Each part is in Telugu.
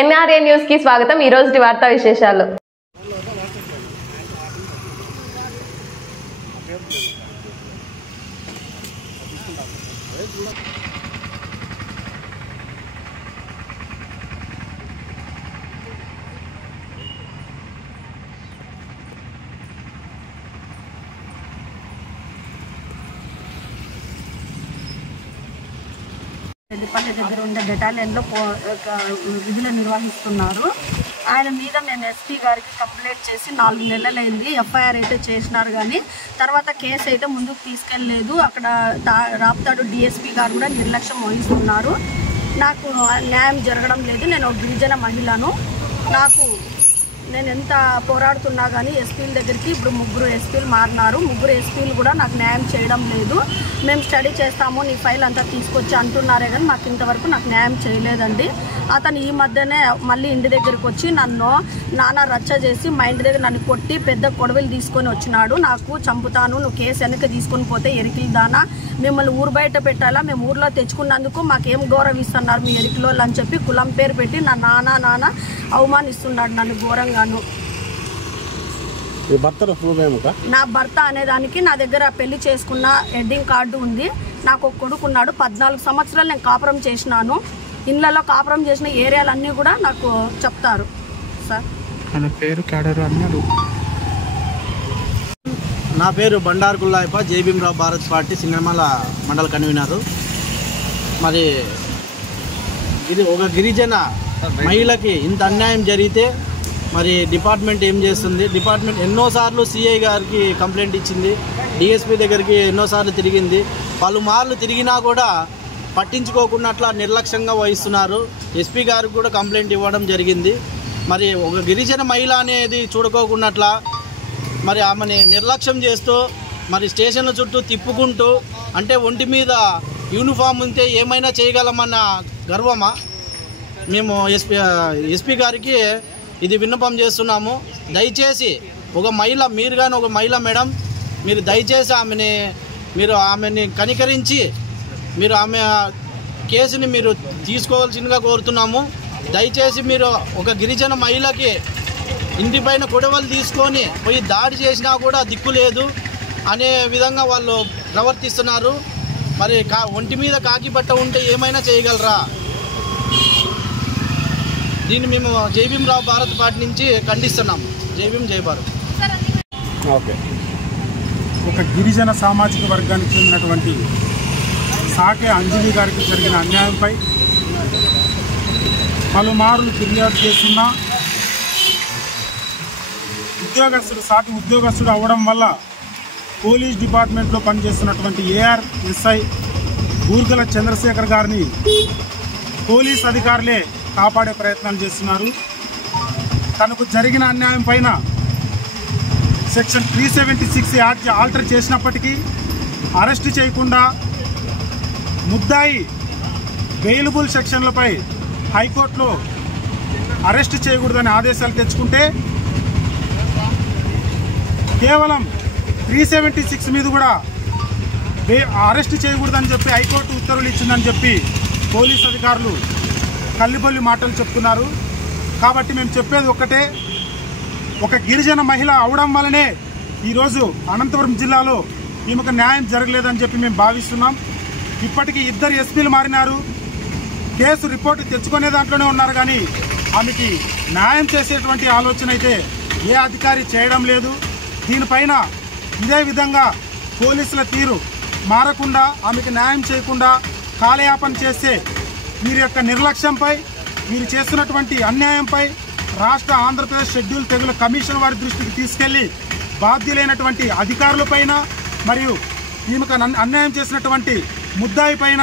ఎన్ఆర్ఏ న్యూస్ కి స్వాగతం. ఈ రోజు వార్తా విశేషాలు. రెడ్డిపల్లి దగ్గర ఉండే బెటాలియన్లో విధులు నిర్వహిస్తున్నారు. ఆయన మీద మేము ఎస్పీ గారికి కంప్లైంట్ చేసి 4 నెలలైంది. ఎఫ్ఐఆర్ అయితే చేసినారు, కానీ తర్వాత కేసు అయితే ముందుకు తీసుకెళ్ళలేదు. అక్కడ రాప్తాడు డిఎస్పీ గారు కూడా నిర్లక్ష్యం వహిస్తున్నారు. నాకు న్యాయం జరగడం లేదు. నేను గిరిజన మహిళను. నేను ఎంత పోరాడుతున్నా కానీ ఎస్పీల దగ్గరికి ఇప్పుడు 3 ఎస్పీలు మారినారు. 3 ఎస్పీలు కూడా నాకు న్యాయం చేయడం లేదు. మేము స్టడీ చేస్తాము, నీ ఫైల్ అంతా తీసుకొచ్చి అంటున్నారే కానీ నాకు ఇంతవరకు న్యాయం చేయలేదండి. అతను ఈ మధ్యనే మళ్ళీ ఇంటి దగ్గరికి వచ్చి నన్ను నానా రచ్చ చేసి మా ఇంటి దగ్గర నన్ను కొట్టి పెద్ద కొడవలు తీసుకొని వచ్చినాడు. నాకు చంపుతాను, నువ్వు కేసు వెనక్కి తీసుకొని పోతే ఎరికిల దానా మిమ్మల్ని ఊరు బయట పెట్టాలా, మేము ఊర్లో తెచ్చుకున్నందుకు మాకేం గౌరవిస్తున్నారు మీ ఎరికిలోళ్ళు అని చెప్పి కులం పేరు పెట్టి నా నాన్న అవమానిస్తున్నాడు నన్ను ఘోరంగాను. నా భర్త అనేదానికి నా దగ్గర పెళ్లి చేసుకున్న హెడ్డింగ్ కార్డు ఉంది. నాకు ఒక కొడుకున్నాడు. 14 సంవత్సరాలు నేను కాపురం చేసినాను. ఇళ్లలో కాపురం చేసిన ఏరియాలన్నీ కూడా నాకు చెప్తారు సార్. నా పేరు బండారు కుల్లాయప్ప, జైభీమరావు భారత్ పార్టీ సింగనమల మండల కన్వీనరు. మరి ఇది ఒక గిరిజన మహిళకి ఇంత అన్యాయం జరిగితే మరి డిపార్ట్మెంట్ ఏం చేస్తుంది? డిపార్ట్మెంట్ ఎన్నోసార్లు సిఐ గారికి కంప్లైంట్ ఇచ్చింది, డిఎస్పీ దగ్గరికి ఎన్నోసార్లు తిరిగింది. పలుమార్లు తిరిగినా కూడా పట్టించుకోకుండా అట్లా నిర్లక్ష్యంగా వహిస్తున్నారు. ఎస్పీ గారికి కూడా కంప్లైంట్ ఇవ్వడం జరిగింది. మరి ఒక గిరిజన మహిళ అనేది చూడుకోకున్నట్లా మరి ఆమెని నిర్లక్ష్యం చేస్తూ మరి స్టేషన్ల చుట్టూ తిప్పుకుంటూ, అంటే ఒంటి మీద యూనిఫామ్ ఉంటే ఏమైనా చేయగలమన్న గర్వమా? మేము ఎస్పీ గారికి ఇది విన్నపం చేస్తున్నాము. దయచేసి ఒక మహిళ, మీరు కానీ ఒక మహిళ మేడం, మీరు దయచేసి ఆమెని కనికరించి మీరు ఆమె కేసుని మీరు తీసుకోవాల్సిందిగా కోరుతున్నాము. దయచేసి మీరు ఒక గిరిజన మహిళకి ఇంటిపైన కొడవలు తీసుకొని పోయి దాడి చేసినా కూడా దిక్కు లేదు అనే విధంగా వాళ్ళు ప్రవర్తిస్తున్నారు. మరి ఒంటి మీద కాకి బట్ట ఉంటే ఏమైనా చేయగలరా? దీన్ని మేము జైభీమరావు భారత్ పార్టీ నుంచి ఖండిస్తున్నాము. జై భీమ్, జై భారత్. ఓకే. ఒక గిరిజన సామాజిక వర్గానికి చెందినటువంటి సాకే అంజలి గారికి జరిగిన అన్యాయంపై పలుమార్లు ఫిర్యాదు చేస్తున్న సాటి ఉద్యోగస్తుడు అవ్వడం వల్ల పోలీస్ డిపార్ట్మెంట్లో పనిచేస్తున్నటువంటి ARSI బూర్గల చంద్రశేఖర్ గారిని పోలీస్ అధికారులే కాపాడే ప్రయత్నాలు చేస్తున్నారు. తనకు జరిగిన అన్యాయం పైన సెక్షన్ 376 యాక్ట్ ఆల్టర్ చేసినప్పటికీ అరెస్టు చేయకుండా ముద్దాయి బెయిలబుల్ సెక్షన్లపై హైకోర్టులో అరెస్టు చేయకూడదని ఆదేశాలు తెచ్చుకుంటే కేవలం 376 మీద కూడా అరెస్టు చేయకూడదని చెప్పి హైకోర్టు ఉత్తర్వులు ఇచ్చిందని చెప్పి పోలీస్ అధికారులు కల్లిబొల్లి మాటలు చెప్తున్నారు. కాబట్టి మేము చెప్పేది ఒక్కటే, ఒక గిరిజన మహిళ అవడం వల్లనే ఈరోజు అనంతపురం జిల్లాలో ఈమెకు న్యాయం జరగలేదని చెప్పి మేము భావిస్తున్నాం. ఇప్పటికీ 2 ఎస్పీలు మారినారు. కేసు రిపోర్టు తెచ్చుకునే దాంట్లోనే ఉన్నారు, కానీ ఆమెకి న్యాయం చేసేటువంటి ఆలోచన అయితే ఏ అధికారి చేయడం లేదు. దీనిపైన ఇదే విధంగా పోలీసుల తీరు మారకుండా, ఆమెకు న్యాయం చేయకుండా కాలయాపన చేస్తే వీరి యొక్క నిర్లక్ష్యంపై, వీరు చేస్తున్నటువంటి అన్యాయంపై రాష్ట్ర ఆంధ్రప్రదేశ్ షెడ్యూల్ తెగుల కమిషన్ వారి దృష్టికి తీసుకెళ్లి బాధ్యులైనటువంటి అధికారులపైన మరియు ఈమెకు అన్యాయం చేసినటువంటి ముద్దాయి పైన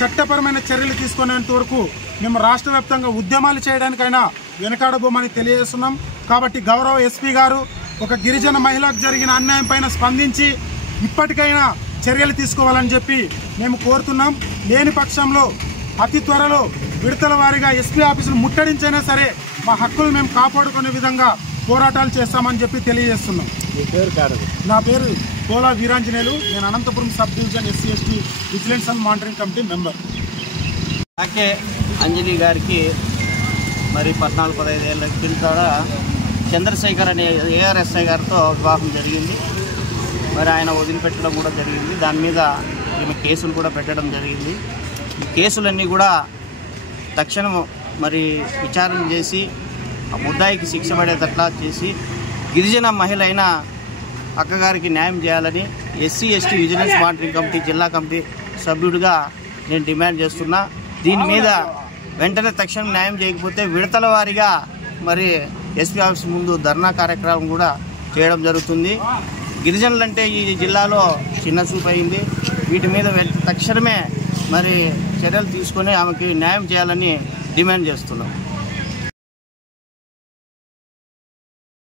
చట్టపరమైన చర్యలు తీసుకునేంత వరకు మేము రాష్ట్ర వ్యాప్తంగా ఉద్యమాలు చేయడానికైనా వెనకాడబోమని తెలియజేస్తున్నాం. కాబట్టి గౌరవ ఎస్పీ గారు ఒక గిరిజన మహిళకు జరిగిన అన్యాయం పైన స్పందించి ఇప్పటికైనా చర్యలు తీసుకోవాలని చెప్పి మేము కోరుతున్నాం. లేని పక్షంలో అతి త్వరలో విడతల వారీగా ఎస్పీ ఆఫీసును ముట్టడించైనా సరే మా హక్కులు మేము కాపాడుకునే విధంగా పోరాటాలు చేస్తామని చెప్పి తెలియజేస్తున్నాం. నా పేరు కోలా వీరాంజనేయులు. నేను Anantapuram sub division SC/ST vigilance and monitoring committee member. Sake Anjali గారికి మరి 14-15 ఏళ్ళ కింద చంద్రశేఖర్ అనే ఏఆర్ఎస్ఐ గారితో వివాహం జరిగింది. మరి ఆయన వదిలిపెట్టడం కూడా జరిగింది. దాని మీద ఈమె కేసులు కూడా పెట్టడం జరిగింది. ఈ కేసులన్నీ కూడా తక్షణం మరి విచారణ చేసి ఆ ముద్దాయికి శిక్ష పడేటట్లా చేసి గిరిజన మహిళ అయిన అక్కగారికి న్యాయం చేయాలని SC/ST విజిలెన్స్ మానిటరింగ్ కమిటీ జిల్లా కమిటీ సభ్యుడిగా నేను డిమాండ్ చేస్తున్నా. దీని మీద వెంటనే తక్షణం న్యాయం చేయకపోతే విడతల వారీగా మరి SP ఆఫీస్ ముందు ధర్నా కార్యక్రమం కూడా చేయడం జరుగుతుంది. గిరిజనులంటే ఈ జిల్లాలో చిన్న చూపు అయింది. వీటి మీద తక్షణమే మరి చర్యలు తీసుకొని ఆమెకి న్యాయం చేయాలని డిమాండ్ చేస్తున్నాం.